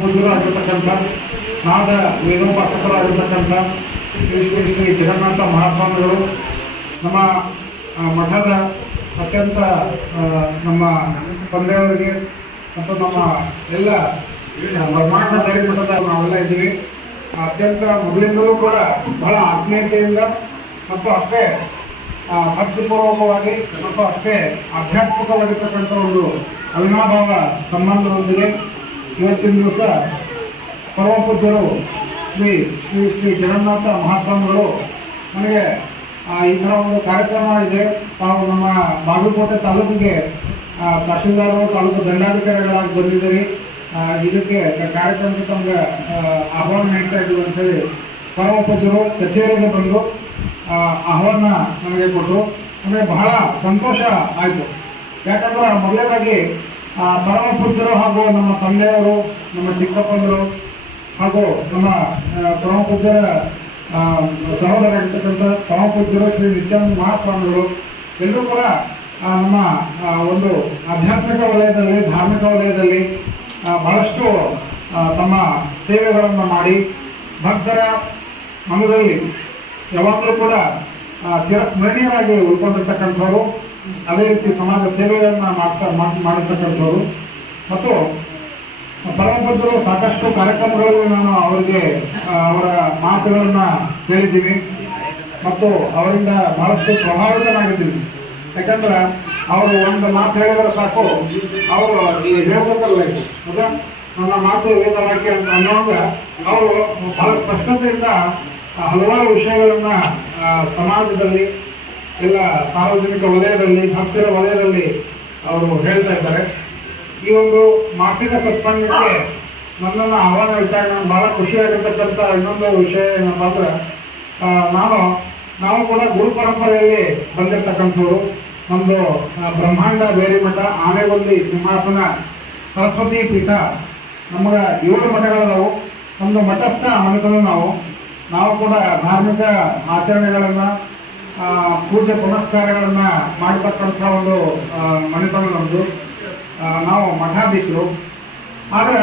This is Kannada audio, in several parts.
ಪೂಜ್ಯರಾಗಿರ್ತಕ್ಕಂಥ ನಾದ ವೇದೋಪಾಸಕರಾಗಿರ್ತಕ್ಕಂಥ ಶ್ರೀ ಶ್ರೀ ಜಗನ್ನಾಥ ಮಹಾಸ್ವಾಮಿಗಳು, ನಮ್ಮ ಮಠದ ಅತ್ಯಂತ ನಮ್ಮ ತಂದೆಯವರಿಗೆ ಮತ್ತು ನಮ್ಮ ಎಲ್ಲ ಬ್ರಹ್ಮಾಂಡ ಮಠದ ನಾವೆಲ್ಲ ಇದ್ದೀವಿ. ಅತ್ಯಂತ ಮೊದಲಿಂದಲೂ ಕೂಡ ಬಹಳ ಆತ್ಮೀಯತೆಯಿಂದ ಮತ್ತು ಅಷ್ಟೇ ಭಕ್ತಿಪೂರ್ವಕವಾಗಿ ಮತ್ತು ಅಷ್ಟೇ ಆಧ್ಯಾತ್ಮಿಕವಾಗಿರ್ತಕ್ಕಂಥ ಒಂದು ಅವಿನಾಭಾವ ಸಂಬಂಧದೊಂದಿಗೆ ಇವತ್ತಿನ ದಿವಸ ಪರಮ ಶ್ರೀ ಶ್ರೀ ಶ್ರೀ ಜಗನ್ನಾಥ ಮಹಾಸ್ವಾಮಿಗಳು ನನಗೆ ಈ ಥರ ಒಂದು ಕಾರ್ಯಕ್ರಮ ಇದೆ. ತಾವು ನಮ್ಮ ಬಾಗಲಕೋಟೆ ತಾಲೂಕಿಗೆ ತಹಶೀಲ್ದಾರರು, ತಾಲೂಕು ದಂಡಾಧಿಕಾರಿಗಳಾಗಿ ಬಂದಿದ್ದೀರಿ. ಇದಕ್ಕೆ ಕಾರ್ಯಕ್ರಮಕ್ಕೆ ತಮಗೆ ಆಹ್ವಾನ ನೀಡ್ತಾ ಇದ್ದೀವಿ ಅಂತೇಳಿ ಪರಮ ಪೂಜ್ಯರು ಕಚೇರಿಗೆ ಬಂದು ಆಹ್ವಾನ ನನಗೆ ಕೊಟ್ಟರು. ನಮಗೆ ಬಹಳ ಸಂತೋಷ ಆಯಿತು. ಯಾಕಂದ್ರೆ ಮೊದಲನೇದಾಗಿ ಆ, ಪರಮ ಪೂಜ್ಯರು ಹಾಗೂ ನಮ್ಮ ತಂದೆಯವರು ನಮ್ಮ ಚಿಕ್ಕಪ್ಪಂದರು ಹಾಗೂ ನಮ್ಮ ಪರಮಪೂಜ್ಯರ ಪರಮ ಪೂಜ್ಯರ ಆ, ಸಹೋದರರಾಗಿರ್ತಕ್ಕಂಥ ಪರಮ ಪೂಜ್ಯರು ಶ್ರೀ ನಿತ್ಯಾನಂದ ಮಹಾಸ್ವಾಮಿಗಳು ಎಲ್ಲರೂ ಕೂಡ ನಮ್ಮ ಒಂದು ಆಧ್ಯಾತ್ಮಿಕ ವಲಯದಲ್ಲಿ ಧಾರ್ಮಿಕ ವಲಯದಲ್ಲಿ ಬಹಳಷ್ಟು ತಮ್ಮ ಸೇವೆಗಳನ್ನು ಮಾಡಿ ಭಕ್ತರ ಮನದಲ್ಲಿ ಯಾವಾಗಲೂ ಕೂಡ ಚಿರಸ್ಮರಣೀಯರಾಗಿ ಉಳ್ಕೊಂಡಿರ್ತಕ್ಕಂಥವ್ರು. ಅದೇ ರೀತಿ ಸಮಾಜ ಸೇವೆಯನ್ನು ಮಾಡ್ತಾ ಮಾಡ್- ಮಾಡಿರ್ತಕ್ಕಂಥವ್ರು. ಮತ್ತು ಪರಮಪದ್ರು ಸಾಕಷ್ಟು ಕಾರ್ಯಕ್ರಮಗಳಲ್ಲಿ ನಾನು ಅವರಿಗೆ ಅವರ ಮಾತುಗಳನ್ನು ಕೇಳಿದ್ದೀನಿ ಮತ್ತು ಅವರಿಂದ ಬಹಳಷ್ಟು ಪ್ರಭಾವಿತನಾಗಿದ್ದೀನಿ ಯಾಕಂದ್ರೆ ಅವರು ಒಂದು ಮಾತು ಹೇಳಿದ್ರೆ ಸಾಕು, ಅವರು ಹೇಳ್ಬೇಕಲ್ಲ ಹೌದಾ? ನನ್ನ ಮಾತು ವೇದವಾಕ್ಯ ಅಂತ ಅನ್ನೋಂಗ ಅವರು ಬಹಳ ಸ್ಪಷ್ಟತೆಯಿಂದ ಹಲವಾರು ವಿಷಯಗಳನ್ನ ಸಮಾಜದಲ್ಲಿ ಎಲ್ಲ ಸಾರ್ವಜನಿಕ ವಲಯದಲ್ಲಿ, ಭಕ್ತರ ವಲಯದಲ್ಲಿ ಅವರು ಹೇಳ್ತಾ ಇದ್ದಾರೆ. ಈ ಒಂದು ಮಾಸಿಕ ಸತ್ಸಂಗಕ್ಕೆ ನನ್ನನ್ನು ಆಹ್ವಾನ ಇಟ್ಟಾಗ ನಾನು ಬಹಳ ಖುಷಿಯಾಗಿರ್ತಕ್ಕಂಥ ಇನ್ನೊಂದು ವಿಷಯ ಏನಪ್ಪ ಅಂದ್ರೆ ನಾನು, ನಾವು ಕೂಡ ಗುರು ಪರಂಪರೆಯಲ್ಲಿ ಬಂದಿರತಕ್ಕಂಥವ್ರು. ನಮ್ಮದು ಬ್ರಹ್ಮಾಂಡ ಬೇರಿಮಠ, ಆನೆಗೊಂದಿ ಸಿಂಹಾಸನ, ಸರಸ್ವತಿ ಪೀಠ, ನಮಗೆ ಏಳು ಮಠಗಳದಾವು ಒಂದು ಮಠಸ್ಥ ಮನೆತನ ನಾವು. ನಾವು ಕೂಡ ಧಾರ್ಮಿಕ ಆಚರಣೆಗಳನ್ನು ಪೂಜೆ ಪುನಸ್ಕಾರಗಳನ್ನು ಮಾಡತಕ್ಕಂಥ ಒಂದು ಮನೆತನ ನಮ್ಮದು ನಾವು ಮಠಾಧೀಶರು. ಆದ್ರೆ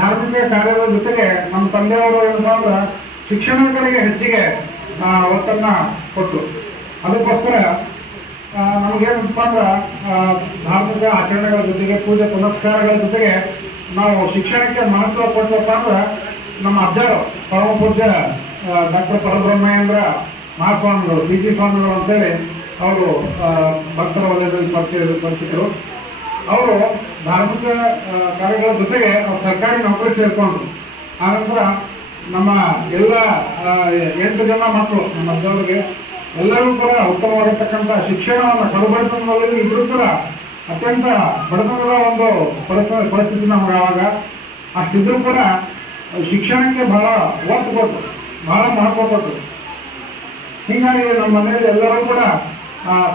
ಧಾರ್ಮಿಕ ಕಾರ್ಯದ ಜೊತೆಗೆ ನಮ್ಮ ತಂದೆಯವರು ಏನಂತಂದ್ರೆ ಶಿಕ್ಷಣಗಳಿಗೆ ಕಡೆಗೆ ಹೆಚ್ಚಿಗೆ ಒತ್ತನ್ನು ಕೊಟ್ಟು ಅದಕ್ಕೋಸ್ಕರ ನಮಗೇನಪ್ಪ ಅಂದ್ರೆ ಧಾರ್ಮಿಕ ಆಚರಣೆಗಳ ಜೊತೆಗೆ, ಪೂಜೆ ಪುನಸ್ಕಾರಗಳ ಜೊತೆಗೆ ನಾವು ಶಿಕ್ಷಣಕ್ಕೆ ಮಹತ್ವ ಕೊಟ್ಟಪ್ಪ ಅಂದ್ರೆ ನಮ್ಮ ಅಜ್ಜರು ಪರಮ ಪೂಜ್ಯ ಡಾಕ್ಟರ್ ಪರಬ್ರಹ್ಮೇಂದ್ರ ಮಹಾಸ್ವಾಮಿಗಳು ಬಿ ಜಿ ಸ್ವಾಮಿಗಳು ಅಂತೇಳಿ ಅವರು ಭಕ್ತರ ವಲಯದಲ್ಲಿ ಪರಿಚಯ ಪರಿಚಿತರು. ಅವರು ಧಾರ್ಮಿಕ ಕಾರ್ಯಗಳ ಜೊತೆಗೆ ಅವ್ರು ಸರ್ಕಾರಿ ನೌಕರಿ ಸೇರಿಕೊಂಡ್ರು. ಆನಂತರ ನಮ್ಮ ಎಲ್ಲ ಎಂಟು ಜನ ಮಕ್ಕಳು, ನಮ್ಮ ಅಜ್ಜವರಿಗೆ, ಎಲ್ಲರೂ ಕೂಡ ಉತ್ತಮವಾಗಿರ್ತಕ್ಕಂಥ ಶಿಕ್ಷಣವನ್ನು ಕಡುಬಡತನದಲ್ಲಿ ಇಬ್ಬರು ಕೂಡ ಅತ್ಯಂತ ಬಡತನದ ಒಂದು ಪರಿಸ್ಥಿತಿ ನಮ್ಗೆ ಆವಾಗ. ಅಷ್ಟಿದ್ರೂ ಕೂಡ ಶಿಕ್ಷಣಕ್ಕೆ ಬಹಳ ಒತ್ತು ಕೊಟ್ಟು ಬಹಳ ಮಹತ್ವ ಕೊಟ್ಟು ಹೀಗಾಗಿ ನಮ್ಮ ಮನೆಯಲ್ಲಿ ಎಲ್ಲರೂ ಕೂಡ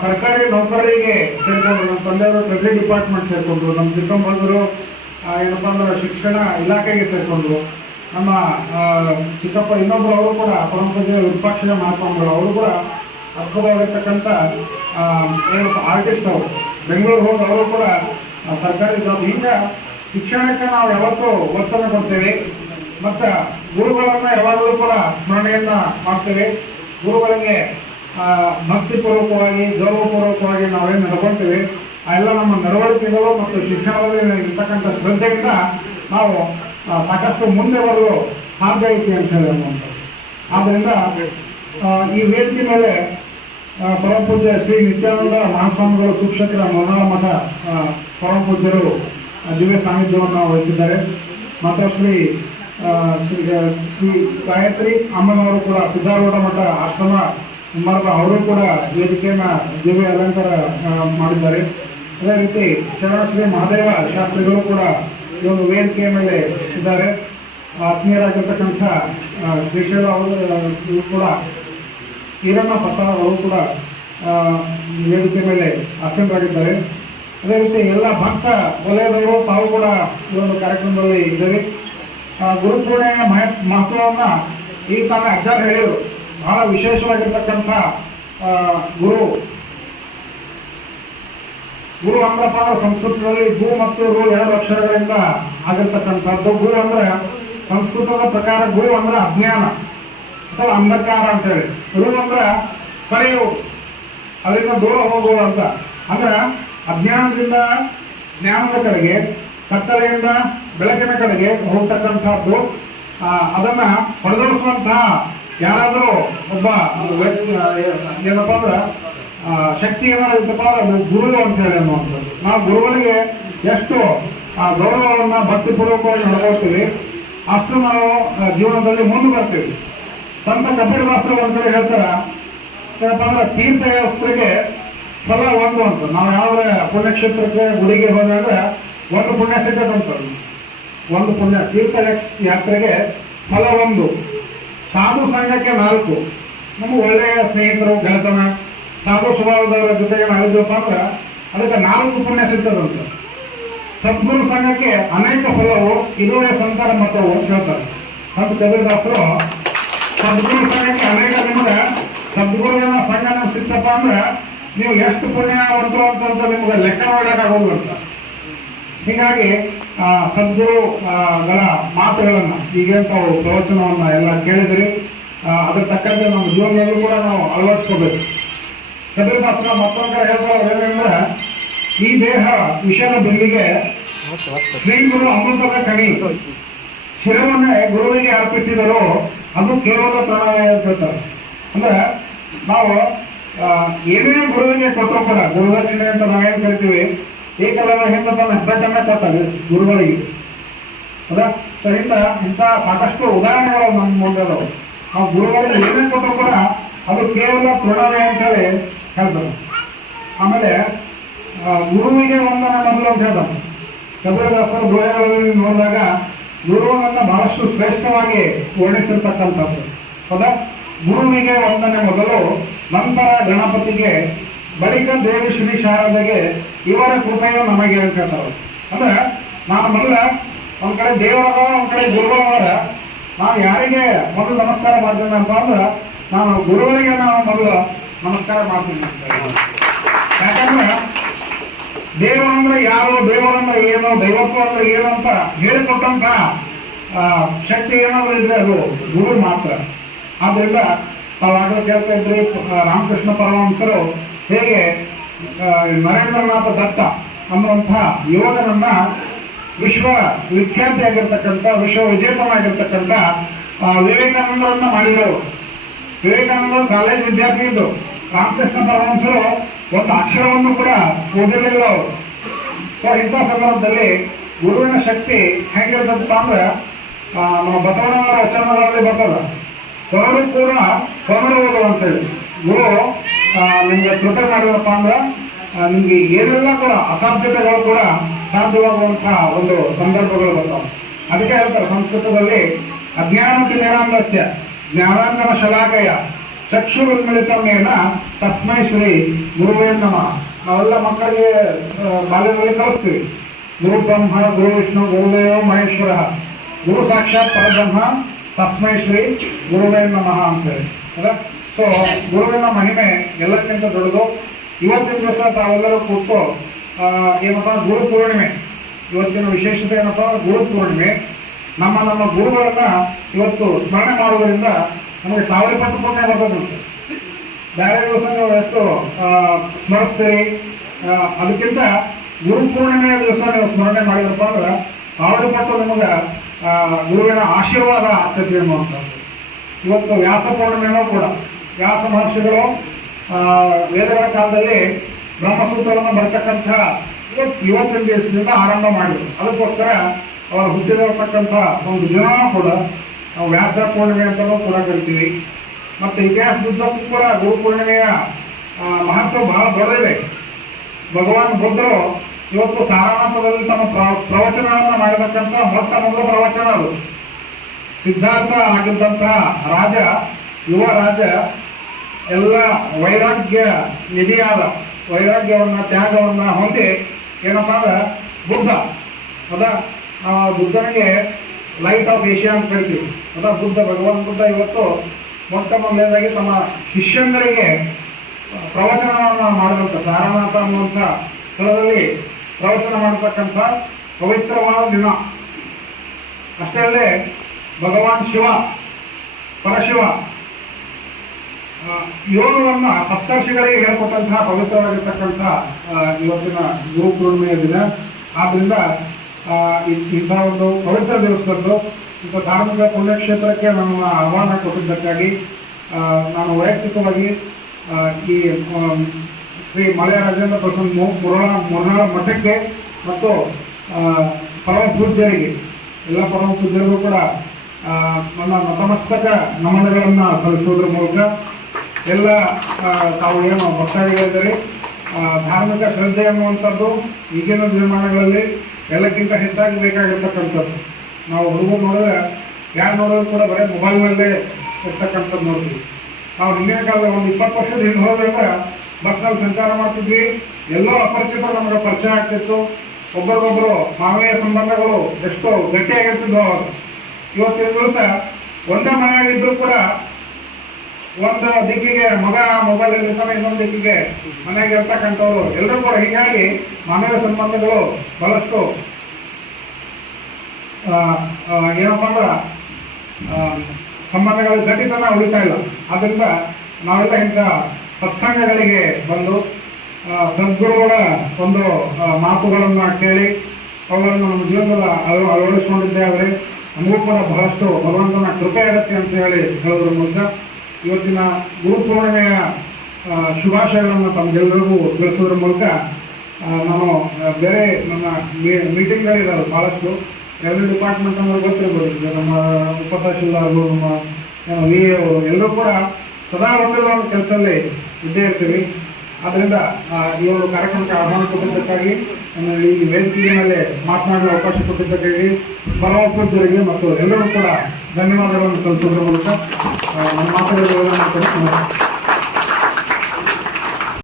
ಸರ್ಕಾರಿ ನೌಕರರಿಗೆ ಸೇರ್ಕೊಂಡ್ರು ನಮ್ಮ ತಂದೆಯವರು ಟ್ರೆಜರಿ ಡಿಪಾರ್ಟ್ಮೆಂಟ್ ಸೇರ್ಕೊಂಡ್ರು ನಮ್ಮ ಚಿಕ್ಕಮ್ಮಂದರು ಏನಪ್ಪ ಅಂದ್ರೆ ಶಿಕ್ಷಣ ಇಲಾಖೆಗೆ ಸೇರ್ಕೊಂಡ್ರು. ನಮ್ಮ ಚಿಕ್ಕಪ್ಪ ಇನ್ನೊಬ್ಬರು ಅವರು ಕೂಡ ಪರಂಪರೆಯ ವಿರೂಪಾಕ್ಷ ಮಾಡ್ಕೊಂಡ್ರು. ಅವರು ಕೂಡ ಅದ್ಭುತವಾಗಿರ್ತಕ್ಕಂಥ ಆ, ಏನಪ್ಪ ಆರ್ಟಿಸ್ಟ್ ಅವರು. ಬೆಂಗಳೂರು ಹೋಗಿ ಅವರು ಕೂಡ ಸರ್ಕಾರಿ ಜಾಬ್ ಹೀಗೆ ಶಿಕ್ಷಣಕ್ಕೆ ನಾವು ಯಾವತ್ತೂ ಒತ್ತನ್ನು ಕೊಡ್ತೇವೆ. ಮತ್ತು ಗುರುಗಳನ್ನು ಯಾವಾಗಲೂ ಕೂಡ ಸ್ಮರಣೆಯನ್ನು ಮಾಡ್ತೇವೆ. ಗುರುಗಳಿಗೆ ಪೂರ್ವಕವಾಗಿ ಭಕ್ತಿಪೂರ್ವಕವಾಗಿ, ಗೌರವಪೂರ್ವಕವಾಗಿ ನಾವೇನು ನಡ್ಕೊಳ್ತೀವಿ. ಎಲ್ಲ ನಮ್ಮ ನಡವಳಿಕೆಗಳು ಮತ್ತು ಶಿಕ್ಷಣದಲ್ಲಿ ಇರ್ತಕ್ಕಂಥ ಶ್ರದ್ಧೆಯಿಂದ ನಾವು ಸಾಕಷ್ಟು ಮುಂದೆ ಬರಲು ಸಾಧ್ಯ ಐತಿ ಅಂತ ಹೇಳಿ ಅನ್ನುವಂಥದ್ದು ಆದ್ದರಿಂದ ಈ ವೇದಿಕೆ ಮೇಲೆ ಪರಮಪೂಜ್ಯ ಪರಮ ಪೂಜ್ಯ ಶ್ರೀ ನಿತ್ಯಾನಂದ ಮಹಾಸ್ವಾಮಿಗಳು ಶಿಕ್ಷಕರ ಮೊದಲ ಮಠ ಪರಮಪೂಜ್ಯರು ಪರಮ ಪೂಜ್ಯರು ದಿವ್ಯ ಸಾನ್ನಿಧ್ಯವನ್ನು ವಹಿಸಿದ್ದಾರೆ. ಮತ್ತು ಶ್ರೀ ಶ್ರೀ ಶ್ರೀ ಗಾಯತ್ರಿ ಅಮ್ಮನವರು ಕೂಡ ಸಿದ್ಧಾರೂಢ ಮಠ ಆಶ್ರಮ ಕುಮಾರ ಅವರು ಕೂಡ ವೇದಿಕೆಯನ್ನ ದಿವ್ಯ ಅಲಂಕಾರ ಮಾಡಿದ್ದಾರೆ. ಅದೇ ರೀತಿ ಶರಣಶ್ರೀ ಮಹಾದೇವ ಶಾಸ್ತ್ರಿಗಳು ಕೂಡ ಈ ಒಂದು ವೇದಿಕೆಯ ಮೇಲೆ ಇದ್ದಾರೆ. ಆತ್ಮೀಯರಾಗಿರ್ತಕ್ಕಂಥ ಶ್ರೀಶೈಲ ಅವರು ಕೂಡ, ಈರಣ್ಣ ಪ್ರಸಾದ್ ಅವರು ಕೂಡ ವೇದಿಕೆ ಮೇಲೆ ಆಸೀನರಾಗಿದ್ದಾರೆ. ಅದೇ ರೀತಿ ಎಲ್ಲ ಭಕ್ತ ವಲಯದವರು ತಾವು ಕೂಡ ಈ ಒಂದು ಕಾರ್ಯಕ್ರಮದಲ್ಲಿ ಇದ್ದಾರೆ. ಮಹ ಮಹತ್ವವನ್ನು ಈ ತಾನೇ ಅಜ್ಜಾರ್ ಹೇಳಿದರು. ಬಹಳ ವಿಶೇಷವಾಗಿರ್ತಕ್ಕಂಥ ಗುರು. ಗುರು ಅಂದ್ರಪ್ಪ ಅಂದ್ರೆ ಸಂಸ್ಕೃತದಲ್ಲಿ ಗು ಮತ್ತು ರು ಎರಡು ಅಕ್ಷರಗಳಿಂದ ಆಗಿರ್ತಕ್ಕಂಥದ್ದು. ಗುರು ಅಂದ್ರೆ ಸಂಸ್ಕೃತದ ಪ್ರಕಾರ ಗುರು ಅಂದ್ರೆ ಅಜ್ಞಾನ ಅಥವಾ ಅಂಧಕಾರ ಅಂತ ಗುರು ಅಂದ್ರೆ ಕರೆಯು ಅದರಿಂದ ದೂರ ಹೋಗುವುದು ಅಂತ. ಅಂದ್ರೆ ಅಜ್ಞಾನದಿಂದ ಜ್ಞಾನದ ಕಡೆಗೆ ಕತ್ತಲೆಯಿಂದ ಬೆಳಕಿನ ಕಡೆಗೆ ಹೋಗ್ತಕ್ಕಂಥದ್ದು ಅದನ್ನ ಹೊಡೆದೋಡಿಸುವಂತಹ ಯಾರಾದರೂ ಒಬ್ಬ ಏನಪ್ಪ ಅಂದ್ರೆ ಶಕ್ತಿ ಏನಾದ್ರು ಇತ್ತಪ್ಪ ಅದು ಗುರು ಅಂತ ಹೇಳಿ ಅನ್ನುವಂಥದ್ದು. ನಾವು ಗುರುಗಳಿಗೆ ಎಷ್ಟು ಆ, ಭಕ್ತಿ ಪೂರ್ವಕವಾಗಿ ನಡ್ಕೊಳ್ತೀವಿ ಅಷ್ಟು ನಾವು ಜೀವನದಲ್ಲಿ ಮುಂದೆ ಬರ್ತೀವಿ. ಸಂತ ಕಬೀರ್ ಮಾಸ್ತ್ರ ಕಡೆ ಹೇಳ್ತಾರ ಏನಪ್ಪ ಅಂದ್ರೆ ತೀರ್ಥಯಾತ್ರೆಗೆ ಫಲ ಒಂದು ಅಂತ. ನಾವು ಯಾವ್ದೇ ಪುಣ್ಯಕ್ಷೇತ್ರಕ್ಕೆ ಗುಡಿಗೆ ಹೋದಾಗ ಒಂದು ಪುಣ್ಯ ಸಿಕ್ಕದಂತ ಒಂದು ಪುಣ್ಯ ತೀರ್ಥ ಯಾತ್ರೆಗೆ ಫಲ ಒಂದು. ಸಾಧು ಸಂಘಕ್ಕೆ ನಾಲ್ಕು. ನಮ್ಮ ಒಳ್ಳೆಯ ಸ್ನೇಹಿತರು, ಗೆಳೆತನ, ಸಾಧು ಸ್ವಭಾವದವರ ಜೊತೆಗೆ ನಾವಿದ್ವಪ್ಪ ಅಂದ್ರೆ ಅದಕ್ಕೆ ನಾಲ್ಕು ಪುಣ್ಯ ಸಿಗ್ತದಂತ ಸದ್ಗುರು ಸಂಘಕ್ಕೆ ಅನೇಕ ಫಲವು, ಇದುವೇ ಸಂತರ ಮತವು ಅಂತ ಹೇಳ್ತಾರೆ. ಸಂತ ಕಬೀರದಾಸರು, ಸದ್ಗುರು ಸಂಘಕ್ಕೆ ಅನೇಕ ನಿಮ್ಗೆ ಸದ್ಗುರುವಿನ ಸಂಘ ನಮ್ಗೆ ಸಿಕ್ತಪ್ಪ ಅಂದ್ರೆ ನೀವು ಎಷ್ಟು ಪುಣ್ಯವಂತರು ಅಂತ ನಿಮ್ಗೆ ಲೆಕ್ಕ ಮಾಡೋಕ್ಕಾಗೋದು ಅಂತ ಹೀಗಾಗಿ ಸದ್ಗುರುಗಳ ಮಾತುಗಳನ್ನು ಈಗ ತಾವು ಪ್ರವಚನವನ್ನು ಎಲ್ಲ ಕೇಳಿದ್ರಿ. ಅದ್ರ ತಕ್ಕಂತೆ ನಮ್ಮ ಜೀವನದಲ್ಲೂ ಕೂಡ ನಾವು ಅಳವಡಿಸ್ಕೋಬೇಕು. ಕಬೀರದಾಸರ ಮತ್ತೊಂದು ಹೇಳ್ತಾರೆ ಈ ದೇಹ ವಿಷಯದ ಬಿಲ್ಲಿಗೆ ಶ್ರೀ ಗುರು ಅಮೃತದ ಕಣಿ. ಶಿರವನ್ನೇ ಗುರುವಿಗೆ ಅರ್ಪಿಸಿದರು ಅದು ಕೇವಲ ಪ್ರಣಾಯ ಅಂದ್ರೆ, ನಾವು ಏನೇ ಗುರುವಿಗೆ ಕೊಟ್ಟರು ಕೂಡ ಗುರುದಕ್ಷಿಣೆ ಅಂತ ನಾವೇನು ಕರಿತೀವಿ? ಏಕಲವ ಹಿಂದ ತನ್ನ ಹೆಬ್ಬೆಟ್ಟನ್ನ ಕೊಟ್ಟಾಗ ಗುರುಗಳಿಗೆ. ಹೌದಾ ಸರಿಂದ ಇಂಥ ಸಾಕಷ್ಟು ಉದಾಹರಣೆಗಳು ನಮ್ಮ ಮುಂದೆ ಆ ಗುರುಗಳಿಗೆ ಏನೇ ಕೊಟ್ಟರು ಕೂಡ ಅದು ಕೇವಲ ಪ್ರಣಾಯ ಅಂತೇಳಿ ಹೇಳ್ತಾರೆ. ಆಮೇಲೆ ಗುರುವಿಗೆ ವಂದನ ಮೊದಲು ಅಂತ ಹೇಳ್ತಾರೆ. ಕಬೀರದಾಸರು ಗುರುಗಳಲ್ಲಿ ನೋಡಿದಾಗ ಗುರುವನ್ನು ಬಹಳಷ್ಟು ಶ್ರೇಷ್ಠವಾಗಿ ವರ್ಣಿಸಿರ್ತಕ್ಕಂಥದ್ದು. ಹೌದಾ ಗುರುವಿಗೆ ವಂದನೆ ಮೊದಲು ನಂತರ ಗಣಪತಿಗೆ ಬಳಿಕ ದೇವಿ ಶ್ರೀ ಶಾರದೆಗೆ ಇವರ ಕೃಪೆಯು ನಮಗೆ ಅಂತ ಹೇಳ್ತಾರೆ ಅಂದ್ರೆ ನಾನು ಮೊದಲ ಒಂದ್ ಕಡೆ ದೇವರವ, ಒಂದ್ ಕಡೆ ಗುರುಗಳವರ, ನಾನು ಯಾರಿಗೆ ಮೊದಲು ನಮಸ್ಕಾರ ಮಾಡ್ತೇನೆ ಅಂತ ಅಂದ್ರೆ ನಾನು ಗುರುಗಳಿಗೆ ನಾನು ಮೊದಲು ನಮಸ್ಕಾರ ಮಾಡ್ತೀನಿ ಹೇಳಿ. ಯಾಕಂದ್ರೆ ದೇವರಂದ್ರೆ ಯಾರು ದೇವರಂದ್ರೆ ಏನು, ದೈವತ್ವ ಅಂದ್ರೆ ಏನು ಅಂತ ಹೇಳಿಕೊಟ್ಟಂತ ಶಕ್ತಿ ಏನಾದ್ರು ಇದ್ರೆ ಅದು ಗುರು ಮಾತ್ರ ಆದ್ರಿಂದ ತಾವಾಗಲೇ ಕೇಳ್ತಾ ಇದ್ರಿ ರಾಮಕೃಷ್ಣ ಪರಮಹಂಸರು ಹೇಗೆ ನರೇಂದ್ರ ನರೇಂದ್ರನಾಥ ದತ್ತ ಅನ್ನುವಂಥ ಯುವಕನನ್ನ ವಿಶ್ವ ವಿಖ್ಯಾತಿಯಾಗಿರ್ತಕ್ಕಂಥ ವಿಶ್ವ ವಿಜೇತನಾಗಿರ್ತಕ್ಕಂಥ ವಿವೇಕಾನಂದರನ್ನ ಮಾಡಿದರು ವಿವೇಕಾನಂದ ಕಾಲೇಜ್ ವಿದ್ಯಾರ್ಥಿ ಇದ್ದು, ರಾಮಕೃಷ್ಣ ಪರಮಹಂಸರು ಒಂದು ಅಕ್ಷರವನ್ನು ಕೂಡ ಓದಿರಲಿಲ್ಲ ಅವರು. ಇಂಥ ಸಂದರ್ಭದಲ್ಲಿ ಗುರುವಿನ ಶಕ್ತಿ ಹೆಂಗಿರ್ತದಪ್ಪ ಅಂದ್ರೆ ನಮ್ಮ ಬಸವಣ್ಣವರ ವಚನಗಳಲ್ಲಿ ಬರ್ತದ. ಕೊರಡು ಕೂಡ ಕೊರಡು ಓದು ಅಂತೇಳಿ ಗುರು ನಿಮ್ಗೆ ಕೃಪೆ ಮಾಡಿದಪ್ಪ ಅಂದ್ರೆ ನಿಮಗೆ ಏನೆಲ್ಲ ಕೂಡ ಅಸಾಧ್ಯತೆಗಳು ಕೂಡ ಸಾಧ್ಯವಾಗುವಂತಹ ಒಂದು ಸಂದರ್ಭಗಳು ಬರ್ತಾವೆ. ಅದಕ್ಕೆ ಹೇಳ್ತಾರೆ, ಸಂಸ್ಕೃತದಲ್ಲಿ ಅಜ್ಞಾನತಿ ನಿರಾಂಗಸ್ಯ ಜ್ಞಾನಾಂಗನ ಶಲಾಕಯ ಚಕ್ಷು ವಿನ್ಮಿಳಿತಮೇನ ತಸ್ಮೈ ಶ್ರೀ ಗುರುವೇ ನಮ. ನಾವೆಲ್ಲ ಮಕ್ಕಳಿಗೆ ಬಾಲ್ಯದಲ್ಲಿ ಕಲಿಸ್ತೀವಿ ಗುರು ಬ್ರಹ್ಮ, ಗುರು ವಿಷ್ಣು ಗುರುದೇವ ಮಹೇಶ್ವರ. ಗುರು ಸಾಕ್ಷಾತ್ ಪರಬ್ರಹ್ಮ, ತಸ್ಮೈ ಶ್ರೀ ಗುರುವೇ ನಮಃ ಅಂತೇಳಿ. ಹೌದಾ ಸೊ ಗುರುವಿನ ಮಹಿಮೆ ಎಲ್ಲಕ್ಕಿಂತ ದೊಡ್ಡದು. ಇವತ್ತಿನ ದಿವಸ ತಾವೆಲ್ಲರೂ ಕೂತು ಏನಪ್ಪ ಗುರು ಪೂರ್ಣಿಮೆ. ಇವತ್ತಿನ ವಿಶೇಷತೆ ಏನಪ್ಪ, ಗುರು ಪೂರ್ಣಿಮೆ. ನಮ್ಮ ನಮ್ಮ ಗುರುಗಳನ್ನ ಇವತ್ತು ಸ್ಮರಣೆ ಮಾಡುವುದರಿಂದ ನಮಗೆ ಸಾವಿರ ಪಟ್ಟು ಪುಣ್ಯ ಬರ್ತದಂತೆ ಬೇರೆ ದಿವಸ ನೀವು ಎಷ್ಟು ಸ್ಮರಿಸ್ತೀರಿ. ಅದಕ್ಕಿಂತ ಗುರು ಪೂರ್ಣಿಮೆಯ ದಿವಸ ನೀವು ಸ್ಮರಣೆ ಮಾಡಿದ್ರಪ್ಪ ಅಂದ್ರೆ ಸಾವಿರ ಪಟ್ಟು ನಿಮಗೆ ಗುರುವಿನ ಆಶೀರ್ವಾದ ಆಗ್ತದೆ ಅನ್ನುವಂಥದ್ದು. ಇವತ್ತು ವ್ಯಾಸ ಪೂರ್ಣಿಮೆನೂ ಕೂಡ. ವ್ಯಾಸ ಮಹರ್ಷಿಗಳು ವೇದಗಳ ಕಾಲದಲ್ಲಿ ಬ್ರಹ್ಮಸೂತ್ರವನ್ನು ಬರ್ತಕ್ಕಂಥ ಇವತ್ತು ಇವತ್ತಿನ ದಿವಸದಿಂದ ಆರಂಭ ಮಾಡಿದರು. ಅದಕ್ಕೋಸ್ಕರ ಅವರು ಹುಟ್ಟಿರತಕ್ಕಂಥ ಒಂದು ದಿನ ಕೂಡ ನಾವು ವ್ಯಾಸ ಪೂರ್ಣಿಮೆ ಅಂತಲೂ ಕೂಡ ಕರಿತೀವಿ. ಮತ್ತು ಇತಿಹಾಸದುದ್ದಕ್ಕೂ ಕೂಡ ಗುರು ಪೂರ್ಣಿಮೆಯ ಮಹತ್ವ ಬಹಳ ದೊಡ್ಡದಿದೆ. ಭಗವಾನ್ ಬುದ್ಧರು ಇವತ್ತು ಸಾರಾನಾಥದಲ್ಲಿ ತಮ್ಮ ಪ್ರ- ಪ್ರವಚನವನ್ನು ಮಾಡಿರ್ತಕ್ಕಂಥ ಮೊತ್ತ ಮೊದಲ ಪ್ರವಚನ ಅದು. ಸಿದ್ಧಾರ್ಥ ಆಗಿದ್ದಂತಹ ರಾಜ, ಯುವ ರಾಜ ಎಲ್ಲ ವೈರಾಗ್ಯ ನಿಧಿಯಾದ ವೈರಾಗ್ಯವನ್ನ, ತ್ಯಾಗವನ್ನ ಹೊಂದಿ ಏನಪ್ಪ ಅಂದ್ರೆ ಬುದ್ಧ. ಅದ ಬುದ್ಧನಿಗೆ ಲೈಟ್ ಆಫ್ ಏಷ್ಯಾ ಅಂತ ಕರಿತೀವಿ. ಅದ ಬುದ್ಧ, ಭಗವಾನ್ ಬುದ್ಧ ಇವತ್ತು ಮೊಟ್ಟ ಮೊದಲನೇದಾಗಿ ತಮ್ಮ ಶಿಷ್ಯಂದರಿಗೆ ಪ್ರವಚನವನ್ನು ಮಾಡಿದಂಥ ಸಾರನಾಥ ಅನ್ನುವಂಥ ಸ್ಥಳದಲ್ಲಿ ಪ್ರವಚನ ಮಾಡತಕ್ಕಂಥ ಪವಿತ್ರವಾದ ದಿನ. ಅಷ್ಟೇ ಅಲ್ಲದೆ ಭಗವಾನ್ ಶಿವ, ಪರಶಿವ ಯೋಗವನ್ನು ಸಪ್ತರ್ಷಿಗಳಿಗೆ ಹೇಳ್ಕೊಟ್ಟಂತಹ ಪವಿತ್ರವಾಗಿರ್ತಕ್ಕಂಥ ಆ, ಇವತ್ತಿನ ಗುರು ಪೂರ್ಣಿಮೆಯ ದಿನ. ಆದ್ರಿಂದ ಆ, ಇ- ಇಂಥ ಒಂದು ಪವಿತ್ರ ದಿವಸದಂದು ಇಂಥ ಧಾರ್ಮಿಕ ಪುಣ್ಯಕ್ಷೇತ್ರಕ್ಕೆ ನಮ್ಮ ಆಹ್ವಾನ ಕೊಟ್ಟಿದ್ದಕ್ಕಾಗಿ ನಾನು ವೈಯಕ್ತಿಕವಾಗಿ ಈ ಶ್ರೀ ಮಳೆಯ ರಾಜೇಂದ್ರ ಪ್ರಸನ್ನ ಮುರುಳ ಮುರುಳ ಮಠಕ್ಕೆ ಮತ್ತು ಪರಮ ಪೂಜ್ಯರಿಗೆ ಎಲ್ಲ ಪರಮ ಪೂಜ್ಯರಿಗೂ ಕೂಡ ನನ್ನ ನತಮಸ್ತಕ ನಮನಗಳನ್ನು ಸಲ್ಲಿಸುವುದರ ಮೂಲಕ ಎಲ್ಲ ತಾವು ಏನು ಭಕ್ತಾದಿಗಳಿದ್ದೀರಿ ಧಾರ್ಮಿಕ ಶ್ರದ್ಧೆ ಅನ್ನುವಂಥದ್ದು ಈಗಿನ ದಿನಮಾನಗಳಲ್ಲಿ ಎಲ್ಲಕ್ಕಿಂತ ಹೆಚ್ಚಾಗಿ ಬೇಕಾಗಿರ್ತಕ್ಕಂಥದ್ದು. ನಾವು ಹುಡುಗರು ನೋಡಿದ್ರೆ, ಯಾರು ನೋಡೋದು ಕೂಡ ಬರೀ ಮೊಬೈಲ್ನಲ್ಲೇ ಇರ್ತಕ್ಕಂಥದ್ದು ನೋಡ್ತೀವಿ. ನಾವು ಹಿಂದಿನ ಕಾಲದ ಒಂದು ಇಪ್ಪತ್ತು ವರ್ಷದ ಹಿಂದೆ ಹೋದಾಗ ಬಸ್ನಲ್ಲಿ ಸಂಚಾರ ಮಾಡ್ತಿದ್ವಿ. ಎಲ್ಲೋ ಅಪರಿಚಿತರು ನಮಗೆ ಪರಿಚಯ ಆಗ್ತಿತ್ತು. ಒಬ್ಬರಿಗೊಬ್ಬರು ಮಾನವೀಯ ಸಂಬಂಧಗಳು ಎಷ್ಟು ಗಟ್ಟಿಯಾಗಿರ್ತಿದ್ವು ಅವಾಗ ಇವತ್ತಿನ ದಿವಸ ಒಂದೇ ಮನೆಯಾಗಿದ್ದರೂ ಕೂಡ ಒಂದು ದಿಕ್ಕಿಗೆ ಮಗ ಮೊಬೈಲ್ ಇರ್ತಾನೆ, ಇನ್ನೊಂದು ದಿಕ್ಕಿಗೆ ಮನೆಗೆ ಇರ್ತಕ್ಕಂಥವ್ರು. ಎಲ್ಲರೂ ಕೂಡ ಹೀಗಾಗಿ ಮಾನವ ಸಂಬಂಧಗಳು ಬಹಳಷ್ಟು ಏನಪ್ಪ ಅಂದ್ರೆ ಸಂಬಂಧಗಳ ಗಟ್ಟಿತನ ಉಳಿತಾ ಇಲ್ಲ. ಆದ್ರಿಂದ ನಾವೆಲ್ಲ ಇಂಥ ಸತ್ಸಂಗಗಳಿಗೆ ಬಂದು ಸದ್ಗುರುಗಳ ಒಂದು ಮಾತುಗಳನ್ನು ಕೇಳಿ, ಅವುಗಳನ್ನು ನಮ್ಮ ಜೀವನದಲ್ಲಿ ಅಳ ಅಳವಡಿಸಿಕೊಂಡಿದ್ದೇ ಆದರೆ ನಮಗೂ ಕೂಡ ಬಹಳಷ್ಟು ಭಗವಂತನ ಕೃಪೆ ಆಗತ್ತೆ ಅಂತ ಹೇಳಿ ಹೇಳೋದ್ರ ಮೂಲಕ ಇವತ್ತಿನ ಗುರು ಪೂರ್ಣಿಮೆಯ ಆ, ಶುಭಾಶಯಗಳನ್ನು ತಮಗೆಲ್ಲರಿಗೂ ತಿಳಿಸೋದ್ರ ಮೂಲಕ ನಾನು ಬೇರೆ ನನ್ನ ಮೀಟಿಂಗ್ಗಳಿದ್ದಾವೆ ಭಾಳಷ್ಟು ಎರಡು ಡಿಪಾರ್ಟ್ಮೆಂಟ್ ಅನ್ನೋದು ಗೊತ್ತಿರ್ಬೋದು. ನಮ್ಮ ಉಪತಹಶೀಲ್ದಾರರು ನಮ್ಮ ವಿ ಎಲ್ಲರೂ ಕೂಡ ಸದಾ ಒಂದು ಕೆಲಸದಲ್ಲಿ ಇದ್ದೇ ಇರ್ತೀವಿ. ಆದ್ದರಿಂದ ಒಂದು ಕಾರ್ಯಕ್ರಮಕ್ಕೆ ಆಹ್ವಾನ ಕೊಟ್ಟಿದ್ದಕ್ಕಾಗಿ ಈ ವೇದಿಕೆಯ ಮೇಲೆ ಮಾತನಾಡಲು ಅವಕಾಶ ಕೊಟ್ಟಿದ್ದಕ್ಕಾಗಿ ಪರಮ ಮತ್ತು ಎಲ್ಲರೂ ಕೂಡ ಧನ್ಯವಾದಗಳನ್ನು ಸಲ್ಲಿಸೋದ್ರ ಮೂಲಕ ನಮ್ಮ ಮಾತುಗಳನ್ನು